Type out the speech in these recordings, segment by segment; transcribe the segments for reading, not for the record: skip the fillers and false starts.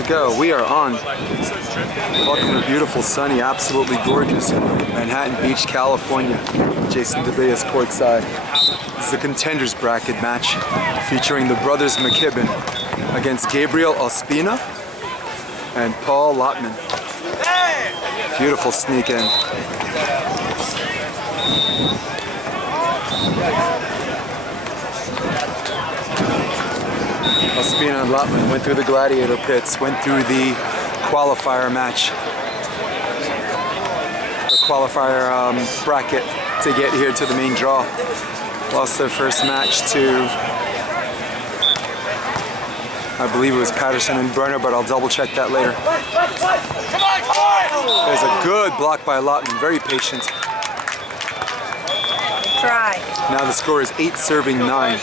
we go. We are on. Welcome to beautiful, sunny, absolutely gorgeous Manhattan Beach, California. Jason DeBay is courtside. This is a Contenders bracket match featuring the brothers McKibbin against Gabriel Ospina and Paul Lotman. Beautiful sneak in. Ospina and Lotman went through the gladiator pits, went through the qualifier match, the qualifier bracket to get here to the main draw. Lost their first match to, I believe it was Patterson and Burner, but I'll double check that later. There's a good block by Lotman, very patient. Try. Now the score is 8-9.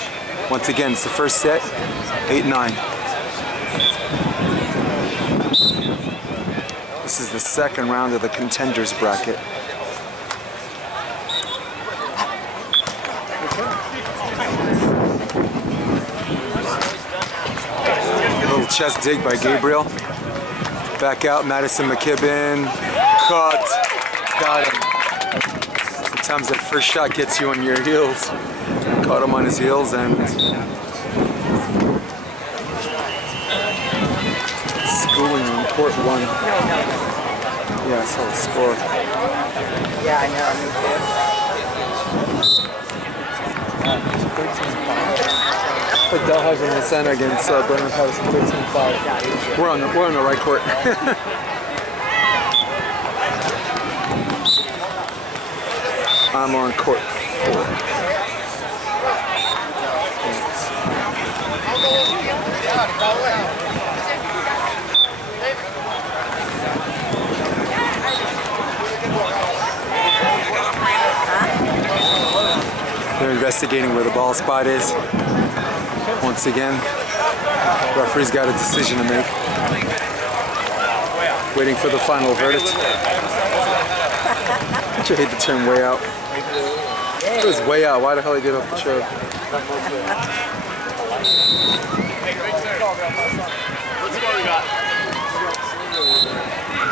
Once again, it's the first set, 8-9. This is the second round of the Contenders bracket. Little chest dig by Gabriel. Back out, Maddison, McKibbin. Cut. Got him. Sometimes that first shot gets you on your heels. Caught him on his heels and schooling on court one. Yeah, I saw the score. Yeah, I know. But Delha's in the center against Brennan Patterson, 13-5. We're on the right court. I'm on court 4. They're investigating where the ball spot is. Once again, referee's got a decision to make. Waiting for the final verdict. I hate the term way out. It was way out. Why the hell he get off the show?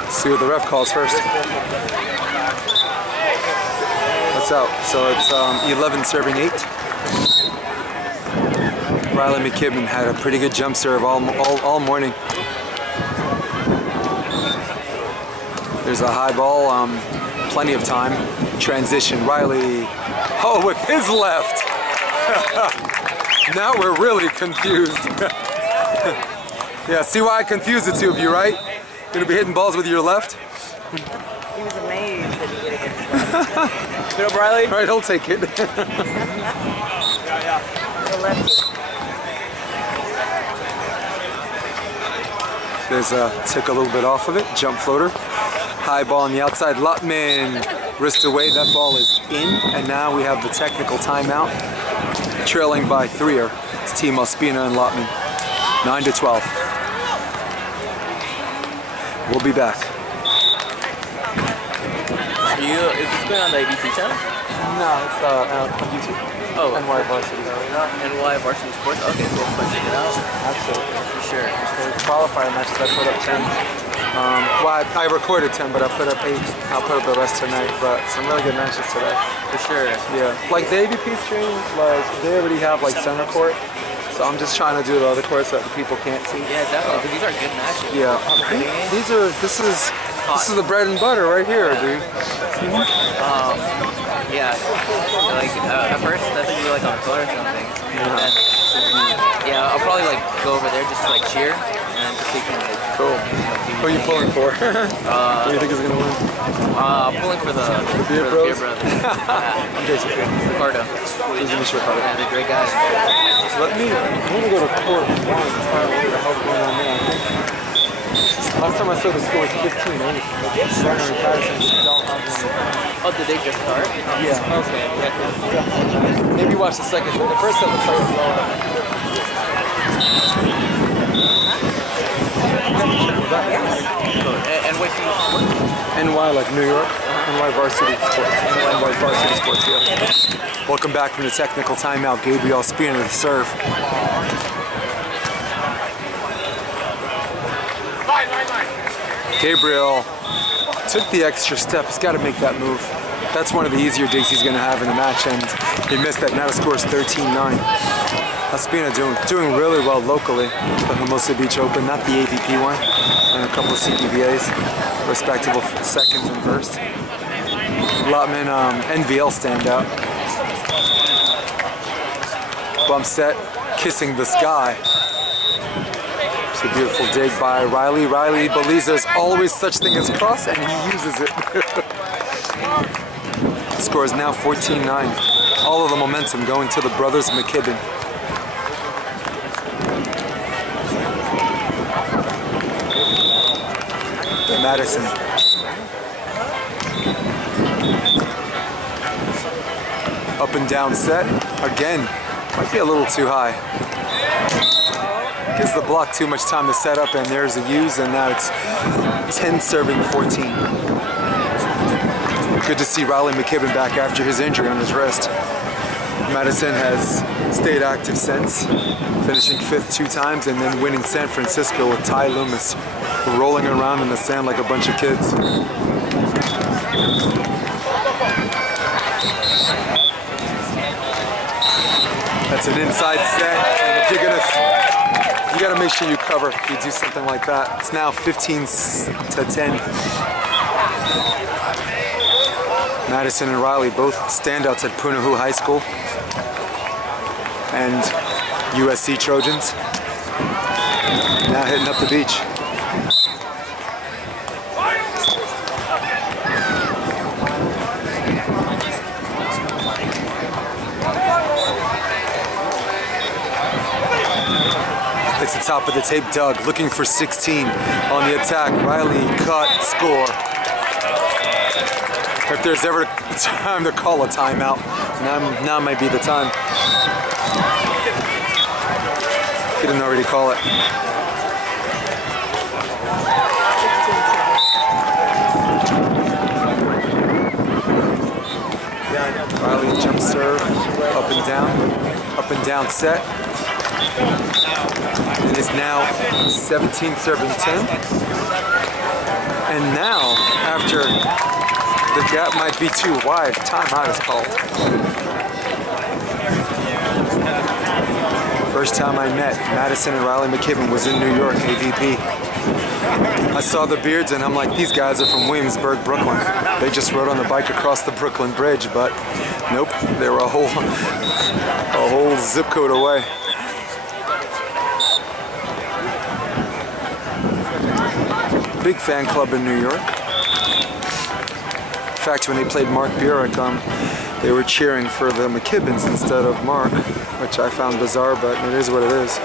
Let's see what the ref calls first. That's out. So it's 11 serving 8. Riley McKibbin had a pretty good jump serve all morning. There's a high ball, plenty of time. Transition, Riley, oh, with his left. Now we're really confused. Yeah, see why I confused the two of you, right? You're gonna be hitting balls with your left? He was amazed that he did it. Get up, Riley. All right, he'll take it. The left. There's took a little bit off of it, jump floater. High ball on the outside, Lotman wrist away, that ball is in, and now we have the technical timeout. Trailing by 3. It's Team Ospina and Lotman, 9-12. We'll be back. Is this been on the AVP channel? No, it's on YouTube. Oh, NY Varsity. NY Varsity Sports? Okay, cool. Check it out. Absolutely. For sure. There's qualifier matches, I put up 10. Well, I recorded 10, but I put up 8. I'll put up the rest tonight, but some really good matches today. For sure. Yeah. Like the AVP stream, like they already have like center court. So I'm just trying to do the other courts that the people can't see. Yeah, definitely. These are good matches. Yeah. This is the bread and butter right here, dude. Yeah. Like at first I think we were like on the floor or something. Yeah, I'll probably like go over there just to like cheer and just so you can like. Cool. Who are you pulling for? Who do you think is gonna win? I'm pulling for the Beer Bros. Beer Brothers. Yeah. I'm Jason. Ricardo. Who's in the shirt? Yeah, they're great guys. I want to go to court 1 and find out what the hell's going on there. Last time I saw the score was 15-8. Burner and Patterson don't have them. Oh, did they just start? Yeah. Okay. Yeah. Maybe watch the second. The first set looks like a blowout. And wait, NY like New York. NY Varsity Sports. NY Varsity Sports, yeah. Welcome back from the technical timeout. Gabriel Ospina to serve. Gabriel took the extra step. He's got to make that move. That's one of the easier digs he's going to have in the match, and he missed that. Now the score is 13-9. Ospina doing really well locally. The Hermosa Beach Open, not the AVP one, and a couple of CPVAs, respectable seconds and first. Lotman, NVL standout. Bump set, kissing the sky. It's a beautiful dig by Riley. Riley believes there's always such thing as cross, and he uses it. The score is now 14-9. All of the momentum going to the brothers McKibbin. Maddison. Up and down set. Again, might be a little too high. Gives the block too much time to set up, and there's a use, and now it's 10 serving 14. Good to see Riley McKibbin back after his injury on his wrist. Maddison has stayed active since, finishing 5th 2 times and then winning San Francisco with Ty Loomis, rolling around in the sand like a bunch of kids. That's an inside set, and if you're gonna, you gotta make sure you cover if you do something like that. It's now 15-10. Maddison and Riley, both standouts at Punahou High School and USC Trojans. Now heading up the beach. It's the top of the tape. Doug looking for 16 on the attack. Riley cut, score. If there's ever time to call a timeout, now might be the time. He didn't already call it. Riley jump serve, up and down set. It is now 17 serving 10. And now, after the gap might be too wide, timeout is called. First time I met Maddison and Riley McKibbin was in New York, AVP. I saw the beards and I'm like, these guys are from Williamsburg, Brooklyn. They just rode on the bike across the Brooklyn Bridge, but nope, they were a whole zip code away. Big fan club in New York. In fact, when they played Mark Burek, they were cheering for the McKibbins instead of Mark, which I found bizarre, but it is what it is.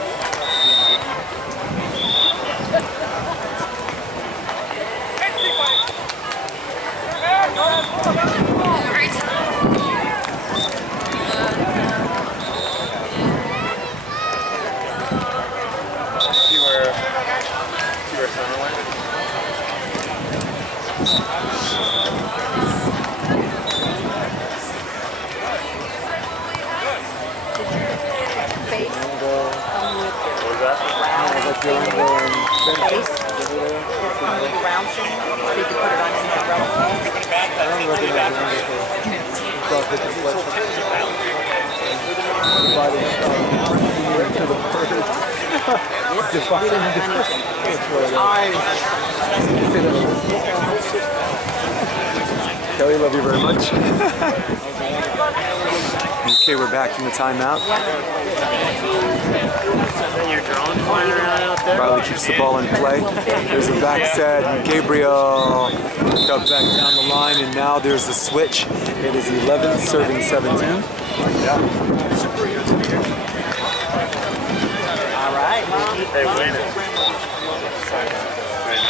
Kelly, love you very much. Okay, we're back from the timeout. Riley keeps the ball in play. There's a back set, and Gabriel got back down the line, and now there's the switch. It is 11 serving 17. All right, Mom. They win it.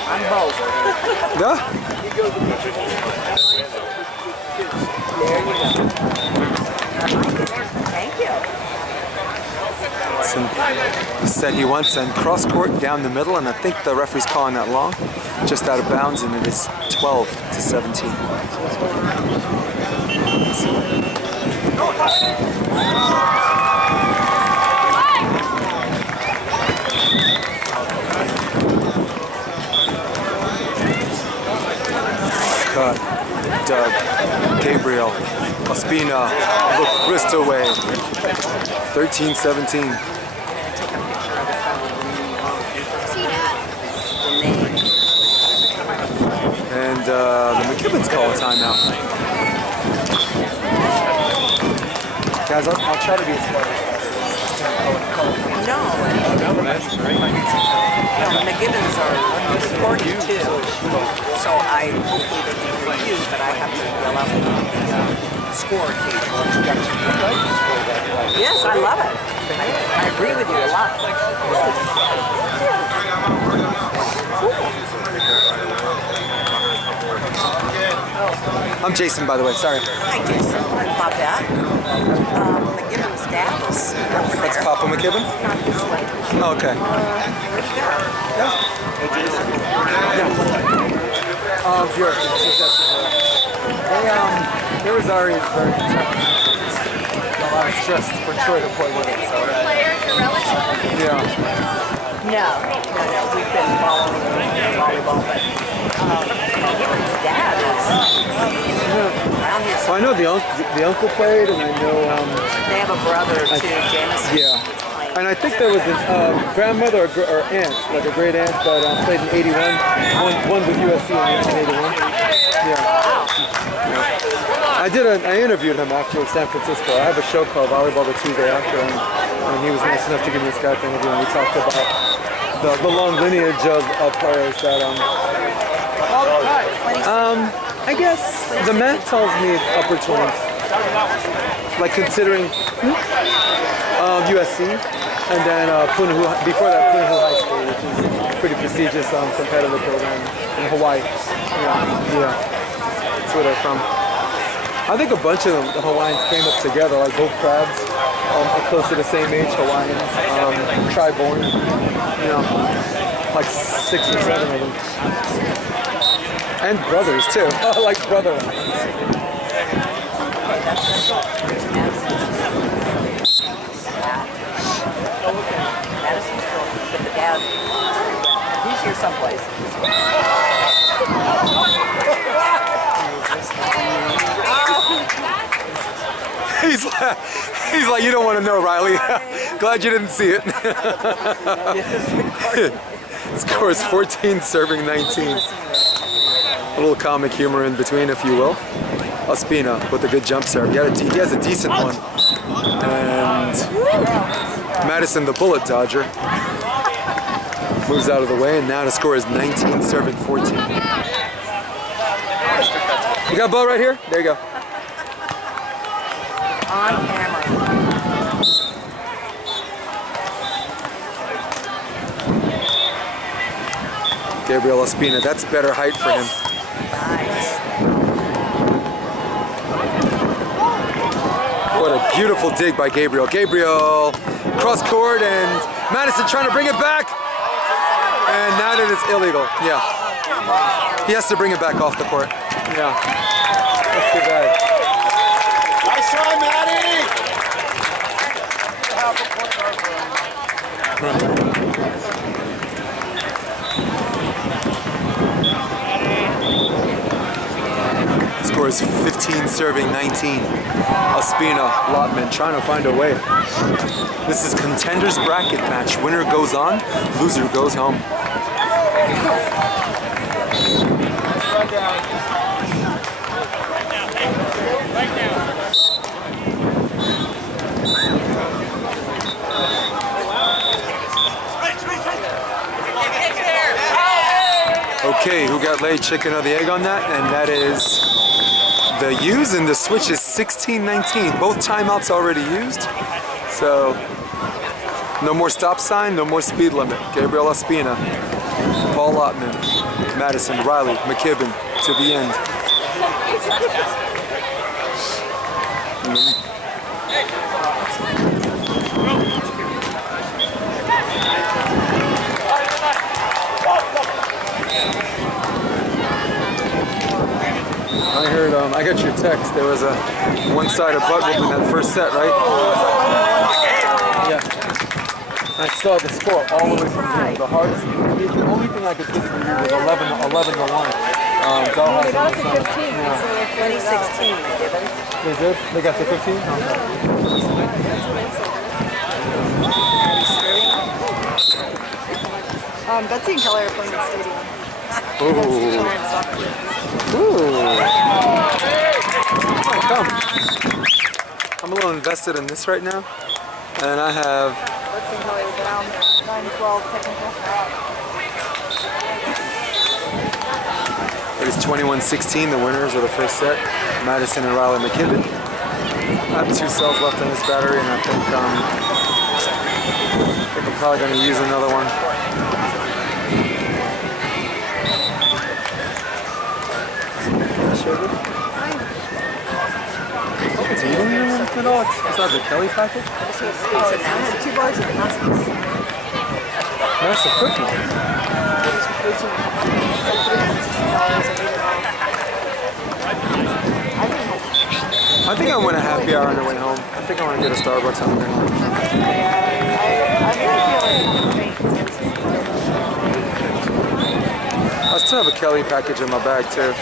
I'm both. Yeah? There you go. Thank you. So the set he wants, and cross court down the middle, and I think the referee's calling that long, just out of bounds, and it is 12-17. cut. Doug, Gabriel, Ospina, look wrist away. 13-17. And the McKibbins call a timeout. Guys, I'll try to be as quiet as possible. No, the McKibbins are sporty too. So I hopefully they can hear you, but I have to yell out the score occasionally. Yes, I love it. I agree with you a lot. I'm Jason, by the way. Sorry. Hi, Jason. About that. McKibbin's dad was over That's there. Papa McKibbin? Not this way. Oh, okay. Where'd he go? They was already very tough. A lot of stress for Troy to play with it. So. Yeah. No. We've been following volleyball, but McKibbin's dad is around here. So I know the uncle played, and I know They have a brother too, Jamison. yeah. And I think there was a grandmother or aunt, like a great aunt, that played in '81. One with USC in '81. Yeah. I interviewed him after San Francisco. I have a show called Volleyball the Tuesday After, and he was nice enough to give me a Skype interview, and we talked about the long lineage of players that I guess the math tells me upper 20s. Like considering USC, and then before that Punahou High School, which is a pretty prestigious competitive program in Hawaii. Yeah, that's where they're from. I think a bunch of them, the Hawaiians came up together, like both crabs, are close to the same age Hawaiians, tri-born, like 6 or 7 of them. And brothers too, like brother lines. Maddison's girl, but the dad, he's here someplace. He's like, you don't want to know, Riley. Glad you didn't see it. Score is 14 serving 19. A little comic humor in between, if you will. Ospina with a good jump serve. He has a decent one. And Maddison, the bullet dodger, moves out of the way, and now the score is 19 serving 14. You got a ball right here? There you go. On camera. Gabriel Ospina, that's better height for him. Nice. What a beautiful dig by Gabriel. Gabriel, cross court, and Maddison trying to bring it back. And now that it's illegal. Yeah. He has to bring it back off the court. Yeah. That's too bad. Nice try, Maddie! Score is 15 serving 19. Ospina, Lotman trying to find a way. This is Contender's bracket match. Winner goes on, loser goes home. Okay, who got laid chicken or the egg on that? And that is the use, and the switch is 16-19. Both timeouts already used. So no more stop sign, no more speed limit. Gabriel Ospina, Paul Lotman, Maddison, Riley, McKibbin to the end. I heard, I got your text. There was a one-sided butt whooping that first set, right? Yeah. I saw the score all the way from here. The hardest, the only thing I could think from you was 11 to 1. Doll They has got it. it to 15. So they're 2016, McKibbin. They did? They got to 15? Betsy and Kelly are playing in the stadium. Ooh. Come. I'm a little invested in this right now. And I have Betsy and Kelly are down 9-12 technical. it is 21-16, the winners of the first set, Maddison and McKibbin. I have 2 cells left in this battery, and I think I'm probably going to use another one. Sugar? Oh, it's eating at all? It's besides the Kelly package? Oh, it's 2 bars of Damascus. That's a cookie. I think I want a happy hour on the way home. I think I want to get a Starbucks on the way home. I still have a Kelly package in my bag too.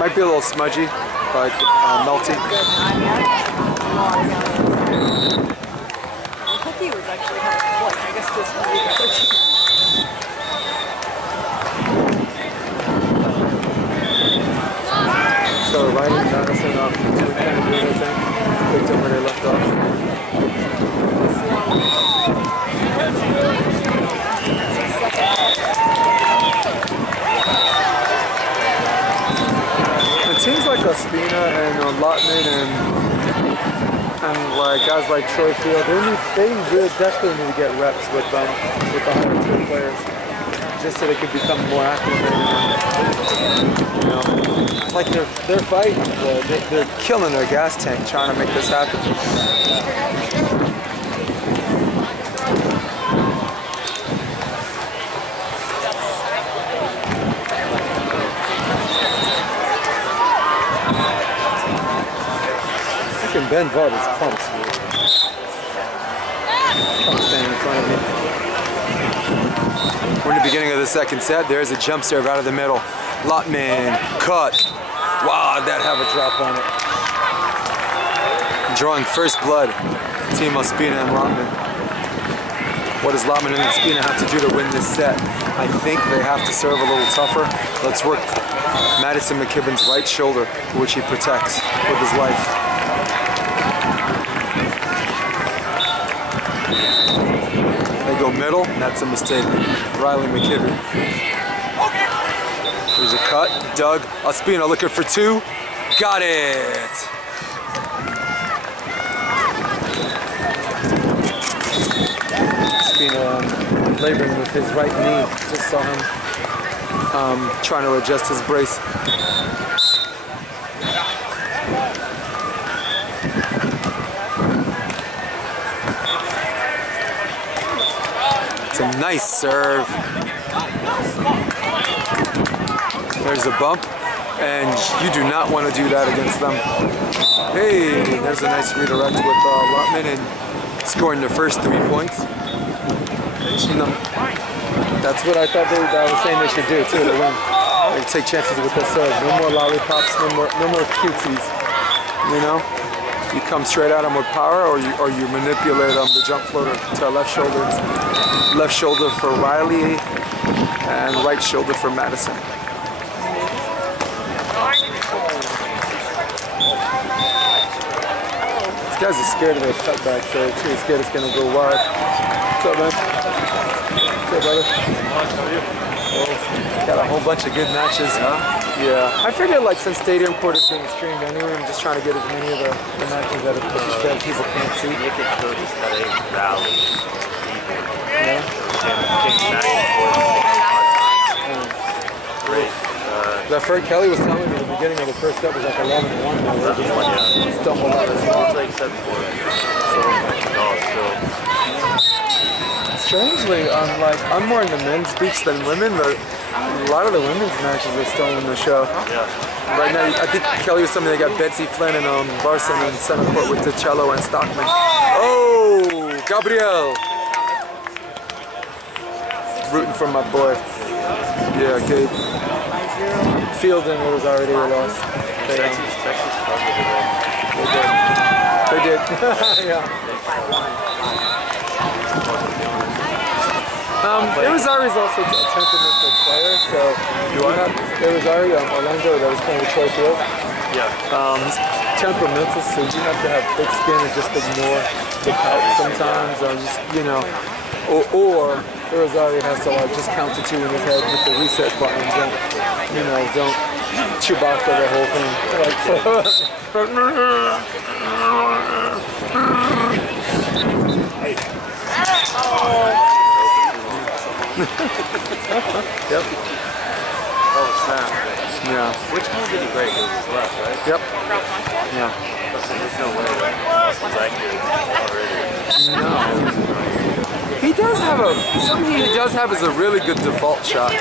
Might be a little smudgy, but melty. The cookie was actually kind of slick. I guess this one was cookie. So Riley and Maddison up kind of doing their thing. Picked up where they left off. It seems like Ospina and Lotman and like guys like Troy Field, they really desperately need to get reps with the higher tier players, just so they could become more acclimated. You know, it's like they're fighting, they're killing their gas tank trying to make this happen. Ben Vaught is pumped. Come stand in front of me. We're in the beginning of the second set. There's a jump serve out of the middle. Lotman, cut. Wow, did that have a drop on it. Drawing first blood. Team Ospina and Lotman. What does Lotman and Ospina have to do to win this set? I think they have to serve a little tougher. Let's work Maddison McKibbin's right shoulder, which he protects with his life. They go middle, and that's a mistake. Riley McKibbin. There's a cut. Doug. Ospina looking for 2. Got it! Ospina laboring with his right knee. Just saw him trying to adjust his brace. It's a nice serve. There's a bump, and you do not want to do that against them. Hey, there's a nice redirect with Lotman and scoring the first 3 points. You know, that's what I thought I was saying they should do too to win. They take chances with their serve. No more lollipops, no more cutesies. You know, you come straight at them with power, or you manipulate them. The jump floater to left shoulder. Left shoulder for Riley and right shoulder for Maddison. These guys are scared of their cutback there too. They're scared it's gonna go wide. What's up, man? What's up, brother? Got a whole bunch of good matches. Yeah. I figured like since Stadium Court is being streamed anyway, I'm just trying to get as many of the matches that people can't see. Make it so just that it rallies. Fred Kelly was telling me the beginning of the first set was like 11-1. Stumbled out of the ball. Like 7-4. Strangely, I'm more in the men's beach than women, but a lot of the women's matches are still in the show. Yeah. Right now, I think Kelly was telling me they got Betsy Flynn and Larson in center court with DiCello and Stockman. Oh, Gabriel! Rooting for my boy. Yeah, Gabe. Field and it was already a loss. They did. They did. Yeah. It was always also a temperamental player, so there was already Orlando that was playing with Troy Field. Yeah. He's temperamental, so you have to have thick skin and just ignore the pout sometimes, just, you know, or Rosario has to like just count to 2 in his head with the reset button. Don't, you know, don't Chewbacca the whole thing. Like, yep. Oh, snap. Yeah. Which move did he break? It was his left, right? Yep. Yeah. There's no way, right? He's like already. No. He does have something he does have is a really good default shot.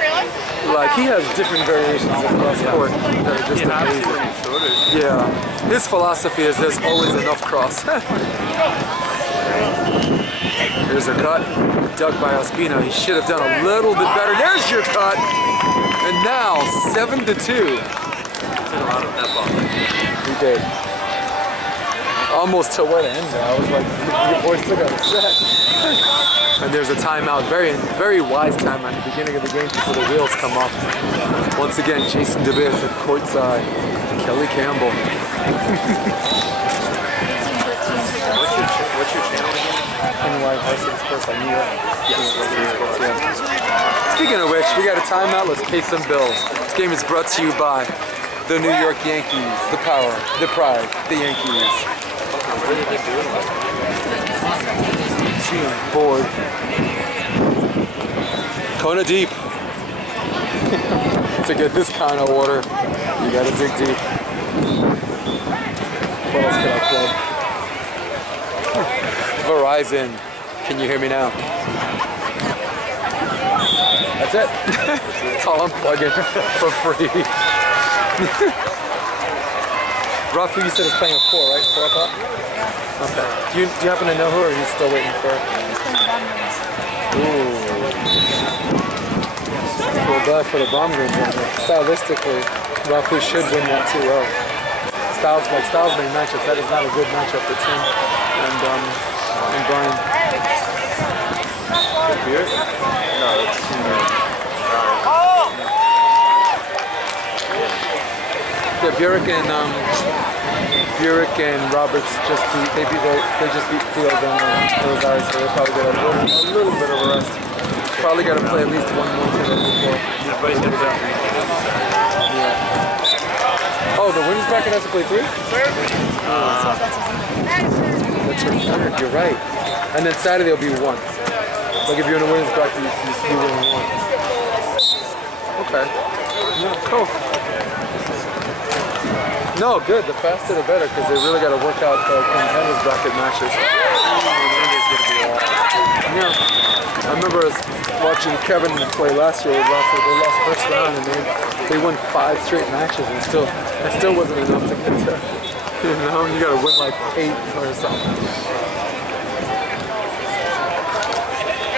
Like he has different variations of cross court that are just amazing. Yeah. His philosophy is there's always enough cross. Here's a cut. Dug by Ospina. He should have done a little bit better. There's your cut. And now 7-2. Took a lot of that ball. He did. Almost to what end there. I was like, your boy still got a set. And there's a timeout, very wise timeout at the beginning of the game before the wheels come off. Once again, Jason DeBias at courtside. Kelly Campbell. What's your channel again? NY Varsity Sports on New York. Yes. Speaking of which, we got a timeout. Let's pay some bills. This game is brought to you by the New York Yankees, the power, the pride, the Yankees. What did they do? Board. Kona deep. To get this kind of water, you gotta dig deep. What else could I plug? Verizon. Can you hear me now? That's it. That's all I'm plugging for free. Rafu, you said it's playing at 4, right? 4 o'clock? Okay. Do you happen to know who, or are you still waiting for it? Ooh. Feel bad for the bomb games. Stylistically, Rafu should win that 2-0. Styles made matchups. That is not a good matchup for Tim and Brian. Beer? No, it's Yeah, Burek and Roberts just beat Field and Rosario, so they'll probably get a little bit of a rest. Probably got to play at least one more game before. Yeah. Oh, the winners bracket has to play 3? That's your third. You're right. And then Saturday will be 1. Like if you're in the winners bracket, you win 1. Okay. Yeah, cool. No, good. The faster the better, because they really got to work out the contenders bracket matches. Yeah. I remember watching Kevin play last year. They lost first round, and they won 5 straight matches, and that still wasn't enough to get to. You know, you got to win like 8 or something.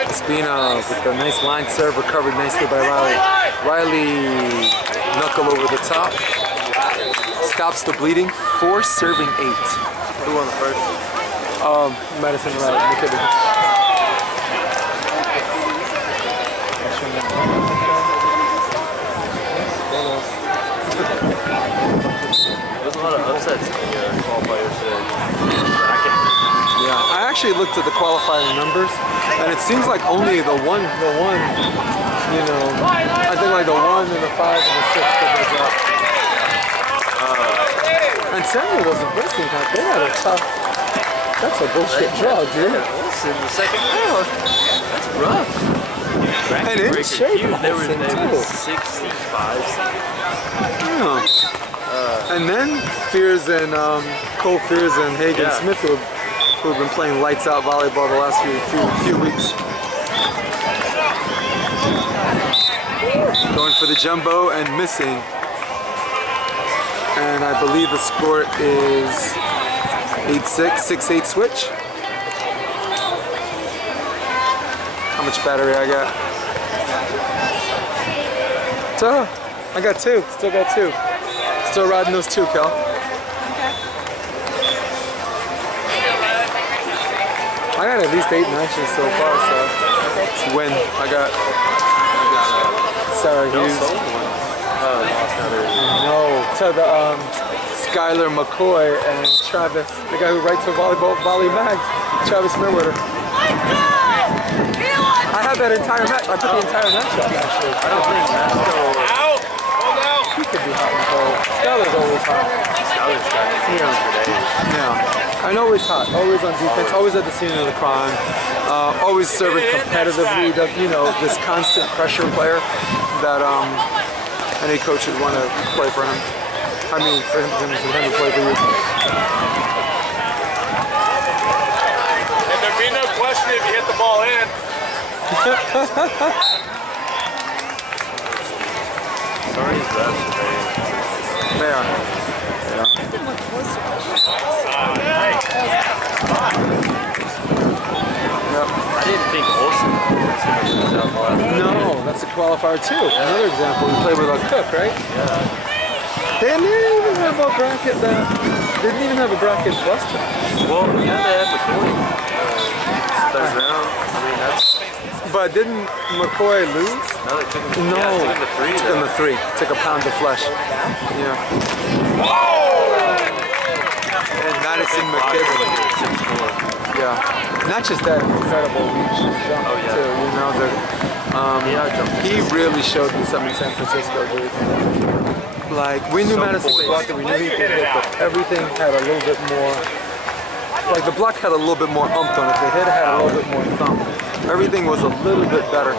Ospina with the nice line serve, recovered nicely by Riley. Riley knuckle over the top. Stops the bleeding, 4 serving 8. Who won the first? Maddison, McKibbin. There's a lot of upsets in the qualifiers today. Yeah, I actually looked at the qualifying numbers, and it seems like only the one, you know, I think like the 1 and the 5 and the 6 that they got. And Samuel wasn't missing that. They had a tough. That's a bullshit draw, dude. Listen, the second round. That's rough. And in shape, they were 65. Yeah. And then Fears and Cole Fears and Hagen Smith, who have been playing lights out volleyball the last few weeks. Going for the jumbo and missing. And I believe the score is 8-6, 6-8 switch. How much battery I got? I got 2. Still got 2. Still riding those 2, Cal. I got at least 8 matches so far, so it's a win. I got Sarah Hughes. No, to the Skylar McCoy and Travis, the guy who writes for Volley Mag, Travis Merriweather. I had that entire match. I put the entire match up actually. I don't think he could be hot and cold. Skylar's always hot. Skylar's got hands for days. Yeah. And always hot, always on defense, always at the scene of the crime, always serving competitively. You know, this constant pressure player that any coach would want to play for him. I mean, for him to play for you. And there'd be no question if you hit the ball in. Sorry's best. They are. Yeah. Yep. I didn't think Olsen was going to lose that far. No, that's a qualifier too. Another example, we played with a Cook, right? Yeah. They didn't even have a bracket that. They didn't even have a bracket buster. Well, yeah, they had McCoy. Third round. I mean, that's. But didn't McCoy lose? No, they took him. No. Yeah, took him to 3. Took him to 3. Took a pound of flesh. Yeah. And Maddison McKibbin. Yeah. Not just that incredible reach and jump too. You know, he really showed me something in San Francisco, dude. Like, we knew Maddison could block it, we knew he could hit, but everything had a little bit more, like the block had a little bit more umph on it, the hit had a little bit more thump. Everything was a little bit better.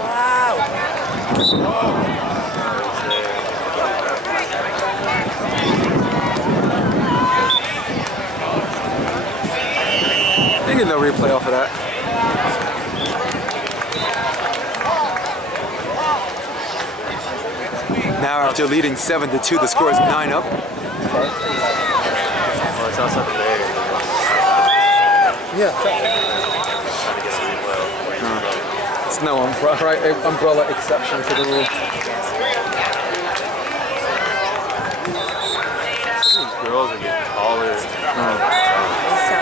They get no replay off of that. Now after leading 7-2, the score is 9 up. Well, it's outside the bay. Yeah. It's no umbrella exception to the rule. Some of these girls are getting taller.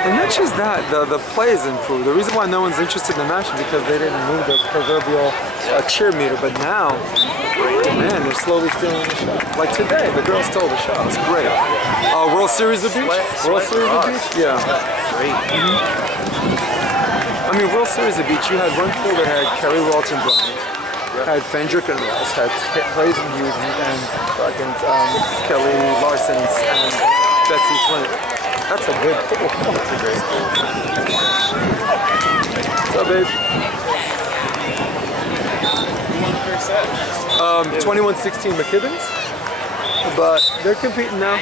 And not just that, the play is improved. The reason why no one's interested in the match is because they didn't move the proverbial cheer meter. But now, man, they're slowly stealing the shot. Like today, the girls stole the shot. It's great. World Series of Beach? World Series of Beach? Yeah. Great. I mean, World Series of Beach, you had one pool that had Kerry Walton Brown, had Fendrick and Ross, had Praise and Hughes and fucking Kelly Larson and Betsy Flint. That's a good pool. That's a great pool. What's up, babe? 21-16 McKibbins, but they're competing now.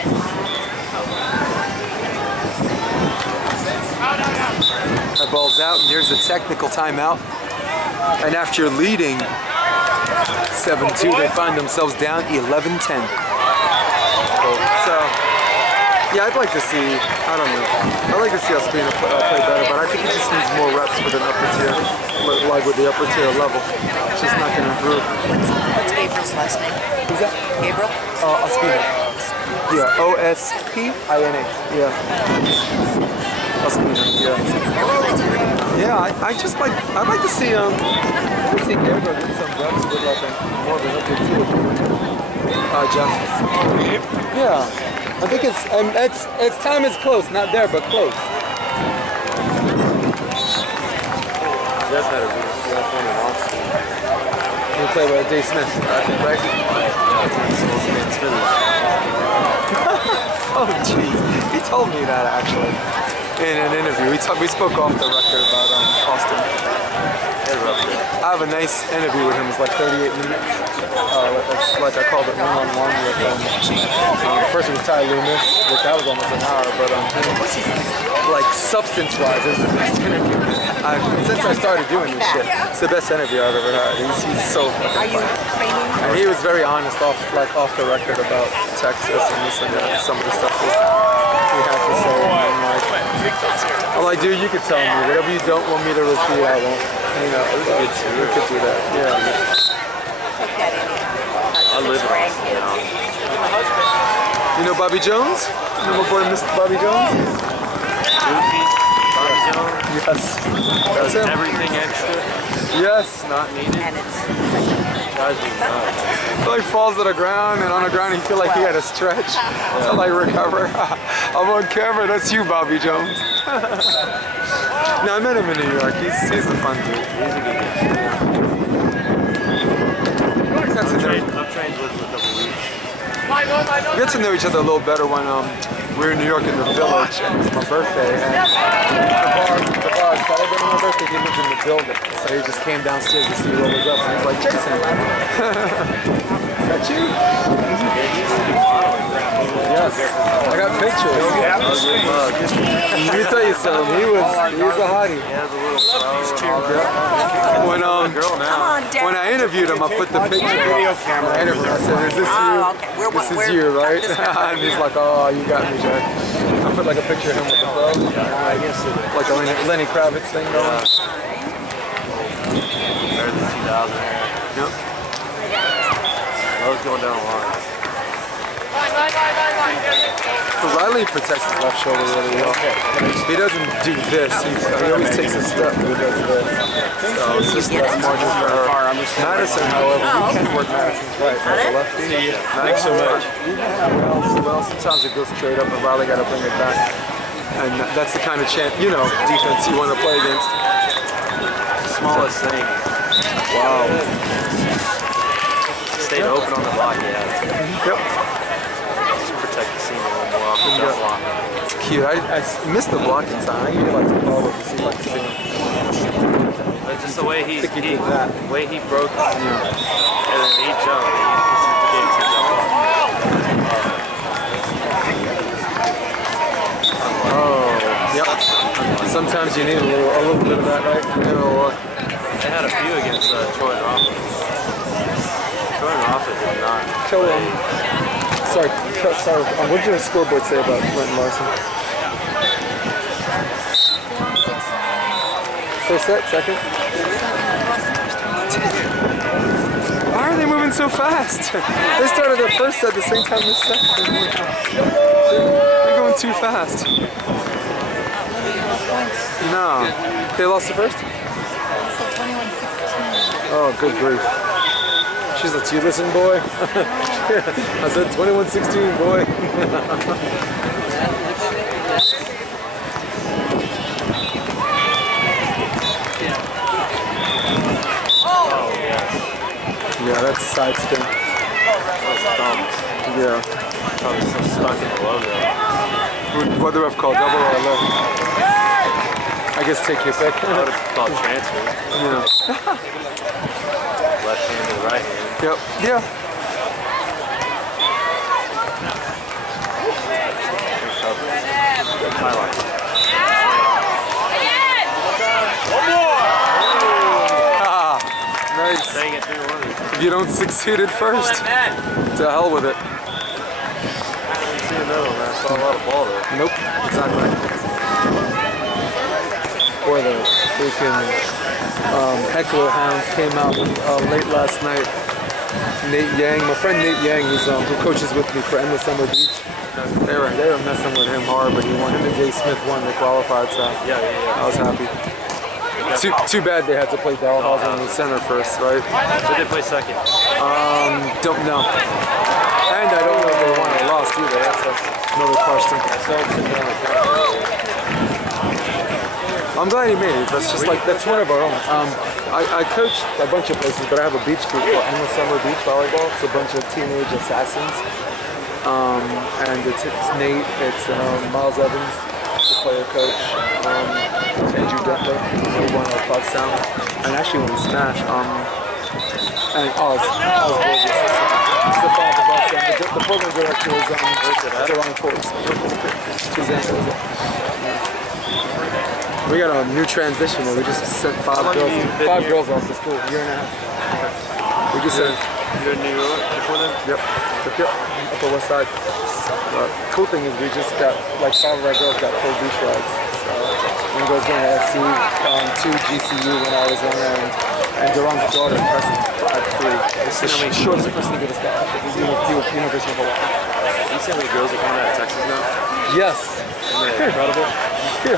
That ball's out, and here's a technical timeout. And after leading 7-2, they find themselves down 11-10. So, yeah, I'd like to see, I don't know, I'd like to see Ospina play better, but I think it just needs more reps with an upper tier, like with the upper tier level. It's just not going to improve. What's Gabriel's last name? Who's that? Gabriel? Ospina. Yeah, O-S-P-I-N-A. Yeah. Ospina, yeah. Yeah, I'd like to see Gabriel get some reps with like more of an upper tier. Jeff. Yeah. I think its time is close, not there, but close. Jeff had a rough one in Austin. You play with Dave Smith, I think, right? Oh, jeez. He told me that actually in an interview. We spoke off the record about Austin. I have a nice interview with him. It's like 38 minutes. Like I called it one-on-one with first it was Ty Loomis, which that was almost an hour, but like substance-wise, it was the best interview. Since I started doing this shit, it's the best interview I've ever had. He's so fucking funny. And he was very honest off the record about Texas and this and that, and some of the stuff he had to say. And I'm like, dude, you could tell me whatever you don't want me to repeat, I won't. You know, we could do that. Yeah. Take that in. I live in Austin now. know Bobby Jones? You know my boy Mr. Bobby Jones? Goofy, Bobby Jones, Yes. That's him. everything extra, Yes. not needed. And it's Guys be nuts. He like falls to the ground, and on the ground he feel like he had to stretch to like recover. I'm on camera. That's you, Bobby Jones. No, I met him in New York. He's a fun dude. He's a good guy. Got to know, I've trained with him a couple weeks. we got to know each other a little better when we were in New York in the Village, and it was my birthday. And the bar celebrating my birthday. He lived in the building, so he just came downstairs to see what was up. And he was like, "Jason, is that you?" Yes, I got pictures. Let me tell you something. He's a hottie. He has a little flower. When Girl now. come on, Dad. when I interviewed him, I put the picture. Video camera. I interviewed him. I said, "Is this you? Oh, okay. This is you, right?" And he's like, "Oh, you got me, Jack." I put like a picture of him with the bro. I guess it is. Like a Lenny Kravitz thing going. Better than 2000 era. Yep. Love's going down a lot. But Riley protects his left shoulder really well. He doesn't do this. He always takes a step, but he does this. So it's just less margin for her. Maddison, however, we can work Madison's right, but the lefty. Thanks so much. Well, sometimes it goes straight up, and Riley got to bring it back. And that's the kind of defense you want to play against. Smallest thing. Wow. Stayed open on the block, yeah. Yep. Just protect the seam a little more often. Don't block. It's cute. I missed the blocking time. I usually like to follow to see if I can see him. But just the way he I think he did that. way he broke it, and then he jumped. He gave us a jump off. Oh, yep. Sometimes you need a little bit of that, right? They had a few against Troy and Rafa. Troy and Rafa did not. So, sorry. What did your scoreboard say about Clinton Larson? First set, second. Why are they moving so fast? They started their first set at the same time as second. They're going too fast. No. They lost the first? Oh, good grief. She's like, you listen, boy? I said 21-16, boy. Yeah, that's side spin. Yeah. Probably so stuck in the logo. What the ref called, double or left? I guess take your pick. I would have called transfer. Yeah. Left hand to the right hand. Yep. Yeah. Highlight. Nice. Dang it, 3-1. If you don't succeed at first, to hell with it. See the middle, man. I saw a lot of ball there. Nope. Exactly. Boy, the freaking heckler hounds came out late last night. Nate Yang, my friend Nate Yang, who coaches with me for Endless Summer Beach. They were messing with him hard, but he won. Him and Jay Smith won. They qualified, so Yeah. I was happy. Too bad they had to play Dalhousie in the center first, right? Did they play second? Don't know. And I don't know if they won or lost either. That's another question. I'm glad he made it. That's just like, that's one of our own. I coach a bunch of places, but I have a beach group called Endless Summer Beach Volleyball. It's a bunch of teenage assassins. And it's Nate, it's Miles Evans, the player coach, Andrew Dentler, who won our Pottstown, and actually when we smashed, and Oz Burgess. It's the father of us, and the program director is Jerome Forts. We got a new transition where we just sent five girls off to school, a year and a half. We just sent. You're in New York before then? Yep. Upper West Side. Cool thing is we just got, like 5 of our girls got full beach rides. One girl's going to SC, 2 GCU when I was in, and Duran's daughter, Preston. 5'3". It's the shortest person to get a sky at the University of Hawaii. You see how many girls are coming out of Texas now? Yes. Isn't that incredible? Yeah.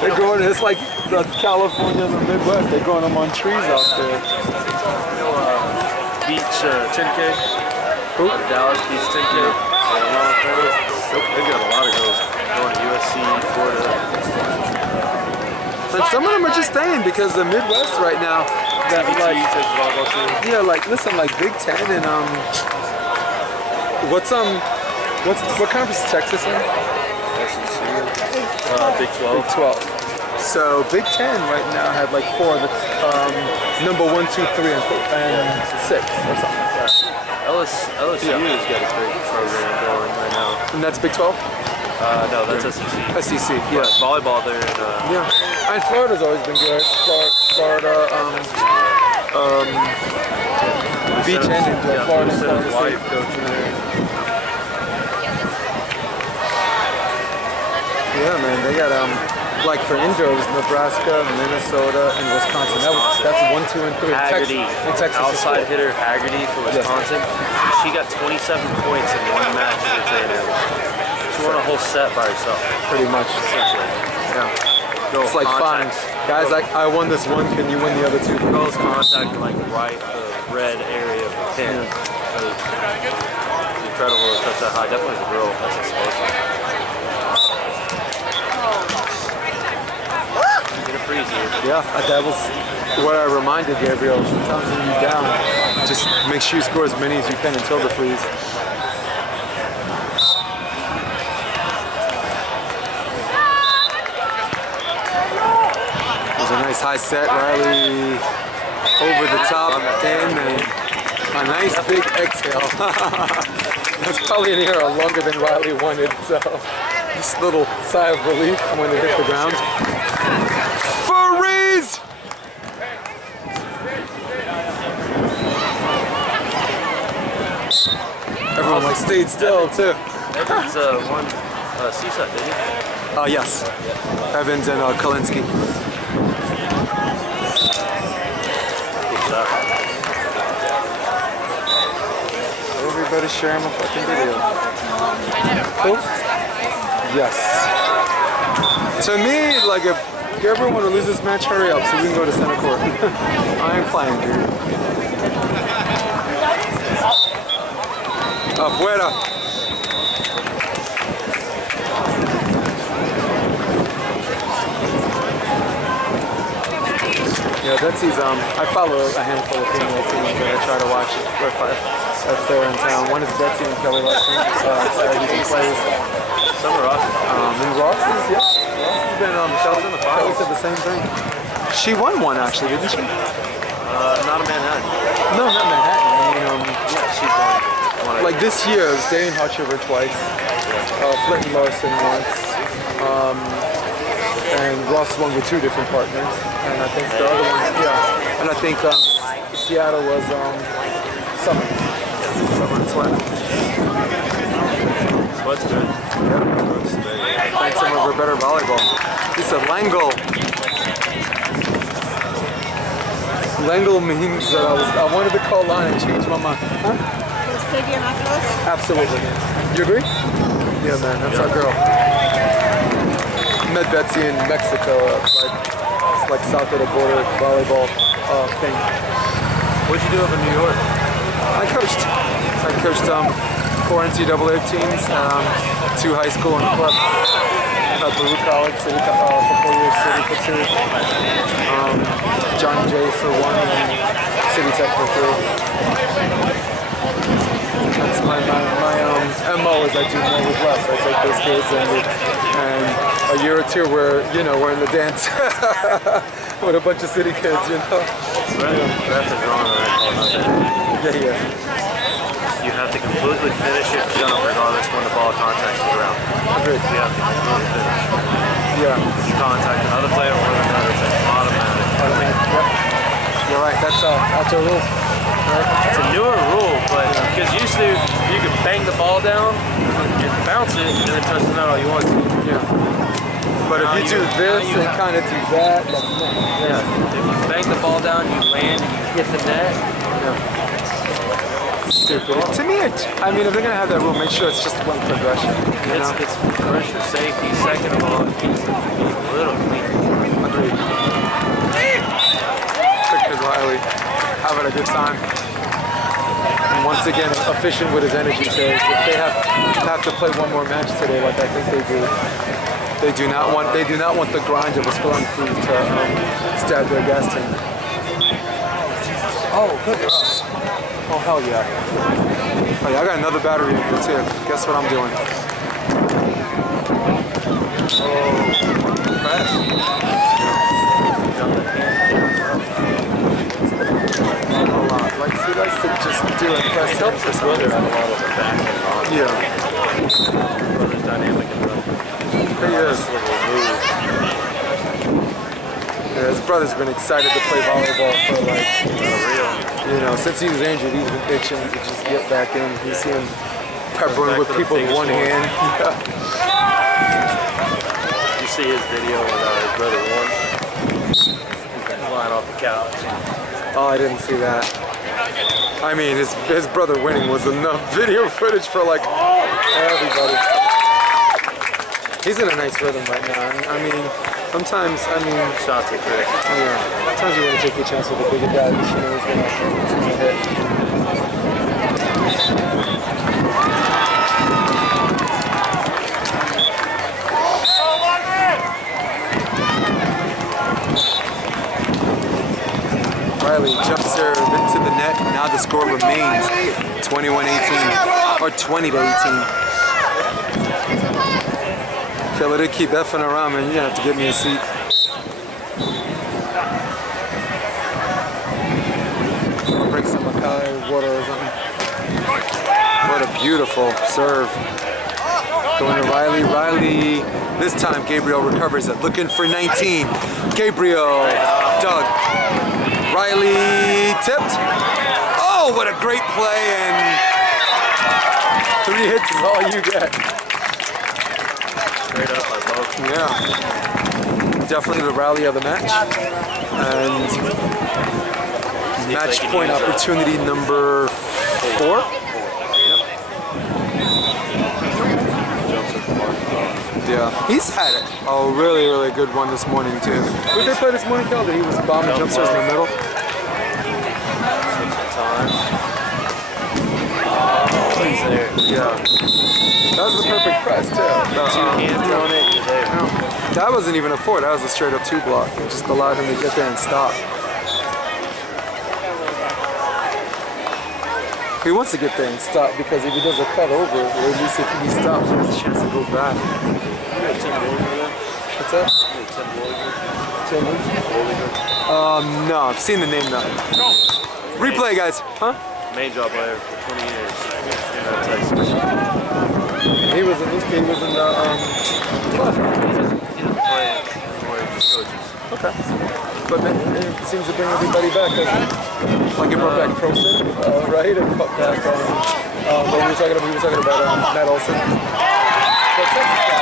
They're going, it's like the California and the Midwest. They're going them on trees out there. Beach 10K. Who? Dallas Beach 10K. They've got a lot of girls going to USC, Florida. And some of them are just staying because the Midwest right now, that like, yeah, like listen, like Big Ten and what conference is Texas in? Big 12. Big 12. So Big Ten right now had like 4 of the number 1, 2, 3, and 6 or something like that. LSU has got a great program going right now. And that's Big 12? No, that's SEC. SEC, yeah. Volleyball there. Yeah. And Florida's always been good. Florida, Beach End in Florida. Florida Life coaching there. Yeah, man, they got like for indoors, Nebraska, Minnesota, and Wisconsin. That's 1, 2, and 3. Haggerty, in Texas outside hitter Haggerty for Wisconsin. Yes. She got 27 points in one match at the She won a whole set by herself. Pretty much. Essentially. Yeah. It's like fine. Guys, I won this one, can you win the other 2? Girls contact like right the red area of the pin. It's incredible to touch that high. Definitely the girl. That's explosive. Yeah, that was what I reminded Gabriel. Sometimes when you're down, just make sure you score as many as you can until the freeze. It was a nice high set, Riley over the top in, and a nice big exhale. That's probably an error longer than Riley wanted, so just a little sigh of relief when it hit the ground. Freeze! Everyone like stayed still too. Evans won Seaside, didn't he? Yes. Evans and Kalinsky. Everybody sharing my fucking video. Cool? Yes. To me, like if Gabriel want to lose this match, hurry up so we can go to center court. I ain't playing, dude. Afuera. Yeah, Betsy's, I follow a handful of female teams that I try to watch if they're in town. One is Betsy and Kelly Larson, he plays. Some are Ross. And Ross's, yeah. Ross has been, Kelly said the same thing. She won one actually, didn't she? Not a Manhattan. No, not Manhattan. I mean, yeah, she's won. Like this year, it was Dane Hutchever twice, Flint and Larson once, and Ross won with 2 different partners. And I think the other one, yeah. And I think Seattle was Summer. Summer and Sweat. Sweat's good. Yeah. I think some of her better volleyball. He said Langle. Langle means that I wanted to call line and change my mind. Huh? Stadium after this? Absolutely. You agree? Yeah, man, that's our girl. Met Betsy in Mexico, it's like south of the border volleyball thing. What'd you do up in New York? I coached 4 NCAA teams, 2 high school and club. Peru College, City, for 4 years, City for 2. Johnny J for 1, and City Tech for 3. That's my MO is I do more with less. I take those kids and a year or 2 we're in the dance with a bunch of city kids, Ref is wrong on that. Yeah. You have to completely finish your jump regardless when the ball contacts the ground. Agreed. You have to completely finish. Yeah. You contact another player or another, it's automatic. Yep. You're right. That's our rule. Right? It's a newer rule, but because usually you can bang the ball down and bounce it and then touch the net all you want to. Yeah. But if you do this and kind of do that, that's not. Yeah. If you bang the ball down, you land, you hit the net, Stupid. To me, I mean, if they're gonna have that rule, make sure it's just one progression. You know? It's first for safety, second of all, it needs to be a little cleaner. Agreed. Good kid Riley, having a good time. And once again, efficient with his energy today. If they have to play one more match today, like I think they do, they do not want the grind of a scoring crew to stab their gas tank. Oh, good. Oh, hell yeah. Oh yeah, I got another battery in here too. Guess what I'm doing? Oh, press. A lot. Like, he likes to just do it. Press helps us with it. Yeah. Brother's dynamic and He is. Yeah, his brother's been excited to play volleyball for like, since he was injured, he's been itching to just get back in. You see him peppering with people with one hand. You see his video when his brother won? Flying off the couch. Oh, I didn't see that. I mean, his brother winning was enough video footage for like everybody. He's in a nice rhythm right now. I mean, sometimes, Shots at Chris. yeah, sometimes you want to take your chance with a bigger guy, but you know he's gonna hit. Riley jump serve into the net. Now the score remains 21-18 or 20-18. Okay, let it keep effing around, man. You're gonna have to get me a seat. I'll bring some Mackay water or something. What a beautiful serve. Going to Riley. Riley. This time Gabriel recovers it. Looking for 19. Gabriel. Doug. Riley tipped. Oh, what a great play, and 3 hits is all you get. Straight up, I love. Yeah. Definitely the rally of the match. And match point opportunity number 4. Yeah, he's had it. Oh, really, really good one this morning too. Who did they play this morning, Cal? That he was bombing jump serves in the middle. He's there. Yeah, that was the perfect press too. 2 hands on it, you're there. That wasn't even a 4. That was a straight up 2 block. It just allowed him to get there and stop. He wants to get there and stop because if he does a cut over, or at least if he stops, he has a chance to go back. What's that? Tim Williger? No, I've seen the name now. Replay, guys. Huh? Main job player for 20 years. Texas. He was in the He doesn't play anymore, he just coaches. Okay. But then it seems to bring everybody back, doesn't it? Like it brought back Prosen, right? And brought back, what we were talking about, Matt Olson. But Texas guy.